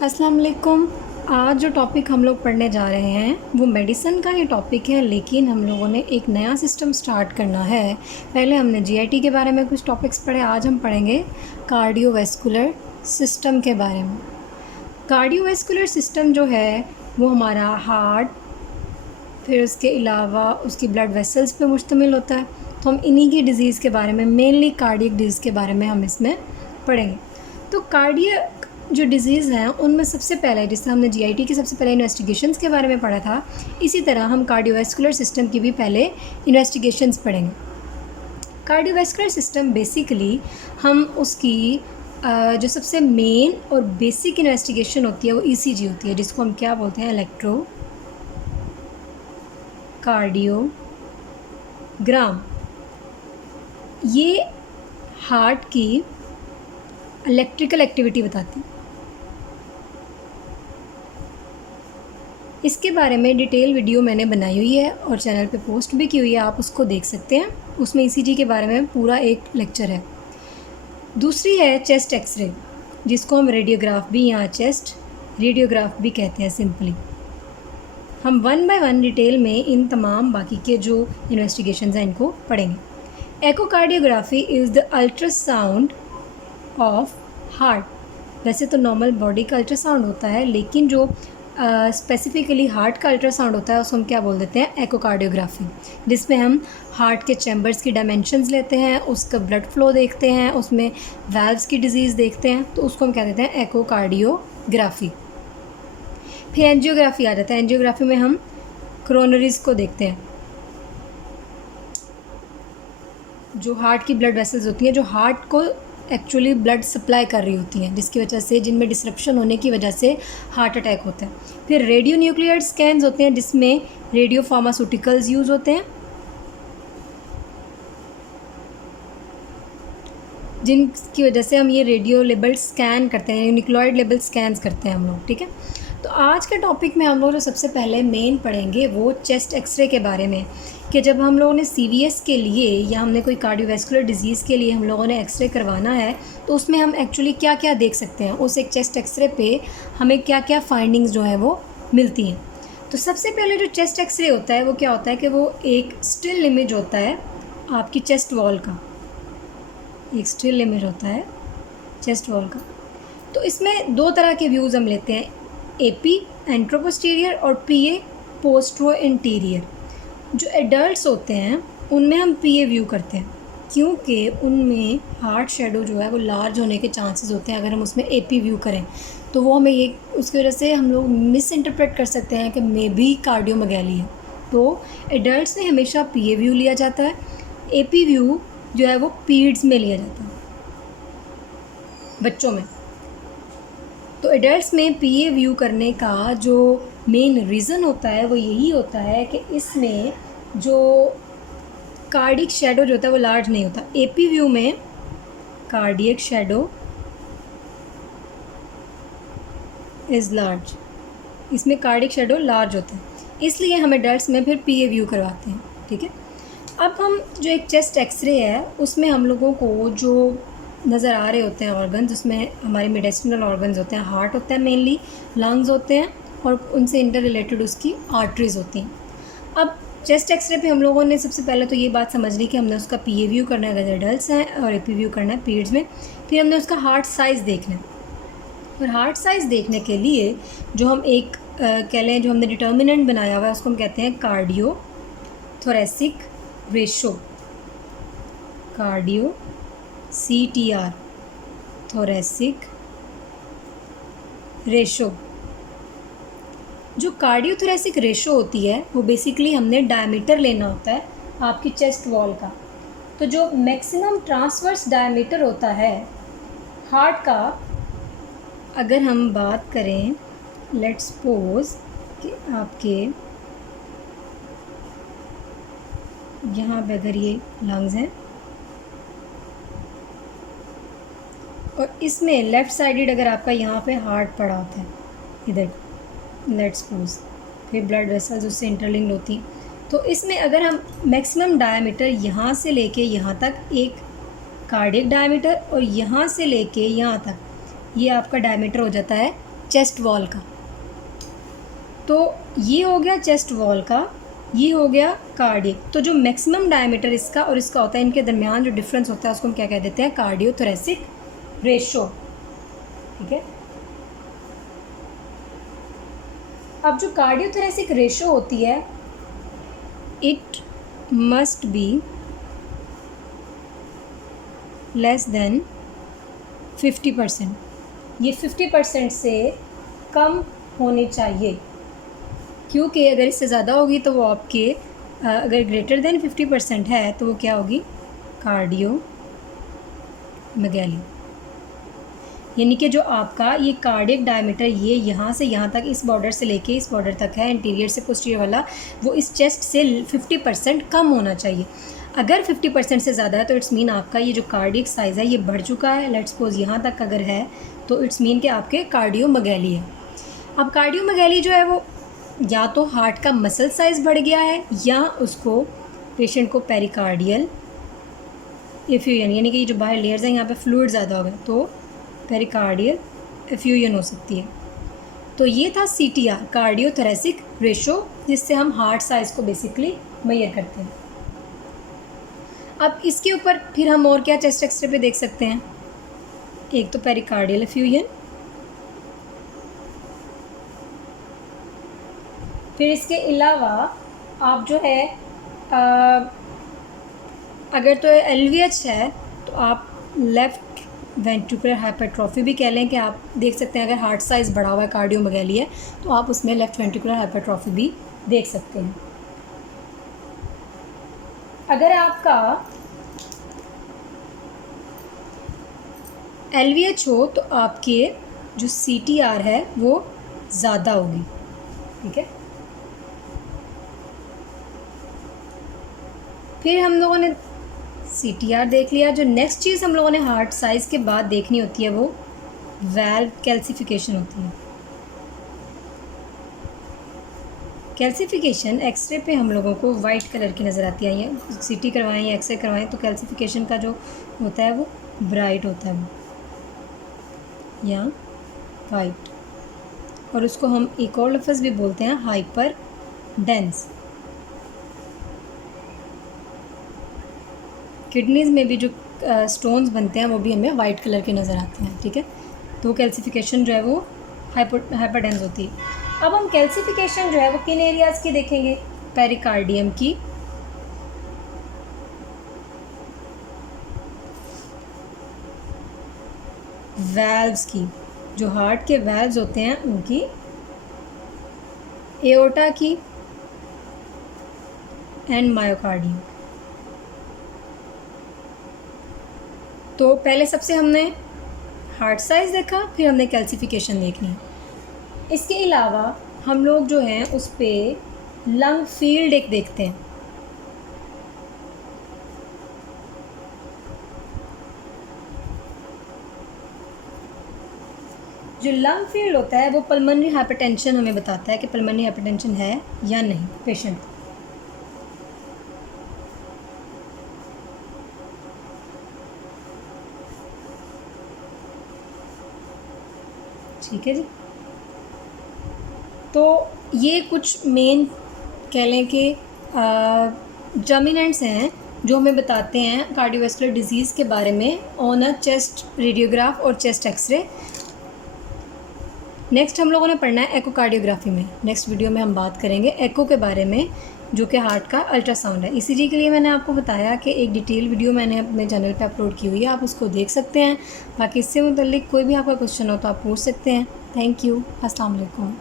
अस्सलाम वालेकुम। आज जो टॉपिक हम लोग पढ़ने जा रहे हैं वो मेडिसिन का ही टॉपिक है, लेकिन हम लोगों ने एक नया सिस्टम स्टार्ट करना है। पहले हमने जीआईटी के बारे में कुछ टॉपिक्स पढ़े, आज हम पढ़ेंगे कार्डियोवैस्कुलर सिस्टम के बारे में। कार्डियोवैस्कुलर सिस्टम जो है वो हमारा हार्ट, फिर उसके अलावा उसकी ब्लड वेसल्स पे मुश्तमिल होता है। तो हम इन्हीं की डिज़ीज़ के बारे में, मेनली कार्डियक डिज़ीज़ के बारे में हम इसमें पढ़ेंगे। तो कार्डियक जो डिज़ीज़ हैं उनमें सबसे पहले, जिससे हमने जीआईटी की सबसे पहले इन्वेस्टिगेशंस के बारे में पढ़ा था, इसी तरह हम कार्डियोवैस्कुलर सिस्टम की भी पहले इन्वेस्टिगेशंस पढ़ेंगे। कार्डियोवैस्कुलर सिस्टम बेसिकली हम उसकी जो सबसे मेन और बेसिक इन्वेस्टिगेशन होती है वो ईसीजी होती है, जिसको हम क्या बोलते हैं, इलेक्ट्रो कार्डियोग्राम। ये हार्ट की इलेक्ट्रिकल एक्टिविटी बताती है। इसके बारे में डिटेल वीडियो मैंने बनाई हुई है और चैनल पे पोस्ट भी की हुई है, आप उसको देख सकते हैं। उसमें ईसीजी के बारे में पूरा एक लेक्चर है। दूसरी है चेस्ट एक्सरे, जिसको हम रेडियोग्राफ भी, यहाँ चेस्ट रेडियोग्राफ भी कहते हैं सिंपली। हम वन बाय वन डिटेल में इन तमाम बाकी के जो इन्वेस्टिगेशंस हैं इनको पढ़ेंगे। Echocardiography is the ultrasound of heart. वैसे तो नॉर्मल बॉडी का अल्ट्रासाउंड होता है, लेकिन जो स्पेसिफिकली हार्ट का अल्ट्रासाउंड होता है उसको हम क्या बोल देते हैं, एकोकार्डियोग्राफी, जिसमें हम हार्ट के चैम्बर्स की डायमेंशंस लेते हैं, उसका ब्लड फ्लो देखते हैं, उसमें वैल्व्स की डिजीज़ देखते हैं, तो उसको हम क्या देते हैं, एकोकार्डियोग्राफी। फिर एंजियोग्राफी आ जाता है। एंजियोग्राफी में हम कोरोनरीज को देखते हैं, जो हार्ट की ब्लड वेसल्स होती हैं, जो हार्ट को एक्चुअली ब्लड सप्लाई कर रही होती हैं, जिसकी वजह से, जिनमें डिसरप्शन होने की वजह से हार्ट अटैक होता है। फिर रेडियो न्यूक्लियर स्कैन्स होते हैं, जिसमें रेडियो फार्मास्यूटिकल्स यूज़ होते हैं, जिनकी वजह से हम ये रेडियो लेबल स्कैन करते हैं, न्यूक्लियोइड लेबल स्कैन्स करते हैं हम लोग, ठीक है। तो आज के टॉपिक में हम लोग जो सबसे पहले मेन पढ़ेंगे वो चेस्ट एक्सरे के बारे में, कि जब हम लोगों ने सीवीएस के लिए या हमने कोई कार्डियोवैस्कुलर डिजीज़ के लिए हम लोगों ने एक्सरे करवाना है, तो उसमें हम एक्चुअली क्या क्या देख सकते हैं, उस एक चेस्ट एक्सरे पे हमें क्या क्या फाइंडिंग्स जो है वो मिलती हैं। तो सबसे पहले जो चेस्ट एक्सरे होता है वो क्या होता है कि वो एक स्टिल इमेज होता है आपकी चेस्ट वॉल का, एक स्टिल इमेज होता है चेस्ट वॉल का। तो इसमें दो तरह के व्यूज़ हम लेते हैं, एपी एंट्रोपोस्टीरियर और पीए पोस्ट्रो इंटीरियर। जो एडल्ट्स होते हैं उनमें हम पीए व्यू करते हैं, क्योंकि उनमें हार्ट शेडो जो है वो लार्ज होने के चांसेस होते हैं। अगर हम उसमें एपी व्यू करें तो वो हमें ये, उसकी वजह से हम लोग मिस इंटरप्रेट कर सकते हैं कि मे बी कार्डियोमेगाली है। तो एडल्ट्स में हमेशा पीए व्यू लिया जाता है, एपी व्यू जो है वो पीड्स में लिया जाता है, बच्चों में। तो एडल्ट्स में पीए व्यू करने का जो मेन रीज़न होता है वो यही होता है कि इसमें जो कार्डियक शेडो जो होता है वो लार्ज नहीं होता। एपी व्यू में कार्डियक शेडो इज़ लार्ज, इसमें कार्डियक शेडो लार्ज होता है, इसलिए हम एडल्ट्स में फिर पीए व्यू करवाते हैं, ठीक है। अब हम जो एक चेस्ट एक्सरे है उसमें हम लोगों को जो नज़र आ रहे होते हैं ऑर्गन्स, उसमें हमारे मेडिसिनल ऑर्गन्स होते हैं, हार्ट होता है मेनली, लंग्स होते हैं और उनसे इंटर रिलेटेड उसकी आर्टरीज़ होती हैं। अब चेस्ट एक्सरे पे हम लोगों ने सबसे पहले तो ये बात समझ ली कि हमने उसका पीए व्यू करना है अगर एडल्ट्स हैं, और एपी व्यू करना है पीरियड्स में। फिर हमने उसका हार्ट साइज़ देखना है, और हार्ट साइज़ देखने के लिए जो हम एक कह लें, जो हमने डिटर्मिनेंट बनाया हुआ है उसको हम कहते हैं cardio thoracic ratio, cardio CTR thoracic ratio. जो कार्डियोथोरेसिक रेशो होती है वो बेसिकली हमने डायमीटर लेना होता है आपकी चेस्ट वॉल का। तो जो मैक्सिमम ट्रांसवर्स डायमीटर होता है हार्ट का, अगर हम बात करें, लेट्स सपोज कि आपके यहाँ पे अगर ये लंग्स हैं और इसमें लेफ़्ट साइडेड अगर आपका यहाँ पे हार्ट पड़ा होता है इधर, लेट्स सपोज, फिर ब्लड वेसल्स उससे इंटरलिंक्ड होती हैं, तो इसमें अगर हम मैक्सिमम डायमीटर यहाँ से लेके यहाँ तक एक कार्डियक डायमीटर और यहाँ से लेके यहाँ तक ये आपका डायमीटर हो जाता है चेस्ट वॉल का। तो ये हो गया चेस्ट वॉल का, ये हो गया कार्डियक। तो जो मैक्सिमम डायमीटर इसका और इसका होता है, इनके दरमियान जो डिफरेंस होता है उसको हम क्या कह देते हैं, कार्डियोथोरेसिक रेशो। ठीक है। अब जो कार्डियोथोरेसिक रेशो होती है, it must be less than 50%। ये 50% से कम होनी चाहिए, क्योंकि अगर इससे ज़्यादा होगी तो वो आपके अगर ग्रेटर देन 50% है तो वो क्या होगी, कार्डियोमेगाली। यानी कि जो आपका ये कार्डियक डायमीटर ये यहाँ से यहाँ तक, इस बॉर्डर से लेके इस बॉर्डर तक है, इंटीरियर से पोस्टीरियर वाला, वो इस चेस्ट से 50% कम होना चाहिए। अगर 50% से ज़्यादा है तो इट्स मीन आपका ये जो कार्डियक साइज़ है ये बढ़ चुका है। लेट्स सपोज यहाँ तक अगर है तो इट्स मीन कि आपके कार्डियोमेगाली है। अब कार्डियोमेगाली जो है वो या तो हार्ट का मसल साइज़ बढ़ गया है, या उसको पेशेंट को पेरिकार्डियल एफ्यूजन, यानी कि ये जो बाहर लेयर्स हैं यहाँ पे फ्लूइड ज़्यादा हो गया तो पेरिकार्डियल एफ्यूजन हो सकती है। तो ये था CTR, कार्डियोथोरेसिक रेशो, जिससे हम हार्ट साइज़ को बेसिकली मेजर करते हैं। अब इसके ऊपर फिर हम और क्या चेस्ट एक्सरे पे देख सकते हैं, एक तो पेरिकार्डियल एफ्यूजन, फिर इसके अलावा आप जो है अगर तो LVH है तो आप लेफ़्ट वेंट्रिकुलर हाइपरट्रॉफी भी कह लें कि आप देख सकते हैं। अगर हार्ट साइज़ बढ़ा हुआ है, कार्डियोमेगाली है, तो आप उसमें लेफ़्ट वेंट्रिकुलर हाइपरट्रॉफी भी देख सकते हैं। अगर आपका LVH हो तो आपके जो CTR है वो ज़्यादा होगी। ठीक है। फिर हम लोगों ने CTR देख लिया। जो नेक्स्ट चीज़ हम लोगों ने हार्ट साइज़ के बाद देखनी होती है वो वैल्व कैल्सिफिकेशन होती है। कैल्सिफिकेशन एक्सरे पे हम लोगों को वाइट कलर की नज़र आती है। ये CT करवाएं या एक्सरे करवाएं तो कैल्सिफिकेशन का जो होता है वो ब्राइट होता है या वाइट, और उसको हम एक और लफ्ज़ भी बोलते हैं हाइपर डेंस। किडनीज़ में भी जो स्टोन्स बनते हैं वो भी हमें वाइट कलर के नज़र आते हैं। ठीक है। तो कैल्सिफिकेशन जो है वो हाइपर डेंस होती है। अब हम कैल्सिफिकेशन जो है वो किन एरियाज़ की देखेंगे, पेरिकार्डियम की, वैल्व्स की, जो हार्ट के वैल्व्स होते हैं उनकी, एओर्टा की, एंड मायोकार्डियम। तो पहले सबसे हमने हार्ट साइज़ देखा, फिर हमने कैल्सिफिकेशन देखनी है। इसके अलावा हम लोग जो हैं उस पर लंग फील्ड एक देखते हैं। जो लंग फील्ड होता है वो पल्मोनरी हाइपरटेंशन हमें बताता है कि पल्मोनरी हाइपरटेंशन है या नहीं पेशेंट को। ठीक है जी। तो ये कुछ मेन कह लें कि डिटर्मिनेंट्स हैं जो हमें बताते हैं कार्डियोवैस्कुलर डिजीज़ के बारे में ऑन अ चेस्ट रेडियोग्राफ और चेस्ट एक्सरे। नेक्स्ट हम लोगों ने पढ़ना है एकोकार्डियोग्राफी में। नेक्स्ट वीडियो में हम बात करेंगे एको के बारे में, जो कि हार्ट का अल्ट्रासाउंड है। इसी के लिए मैंने आपको बताया कि एक डिटेल वीडियो मैंने अपने चैनल पे अपलोड की हुई है, आप उसको देख सकते हैं। बाकी इससे मुतल्लिक कोई भी आपका क्वेश्चन हो तो आप पूछ सकते हैं। Thank you. अस्सलाम वालेकुम।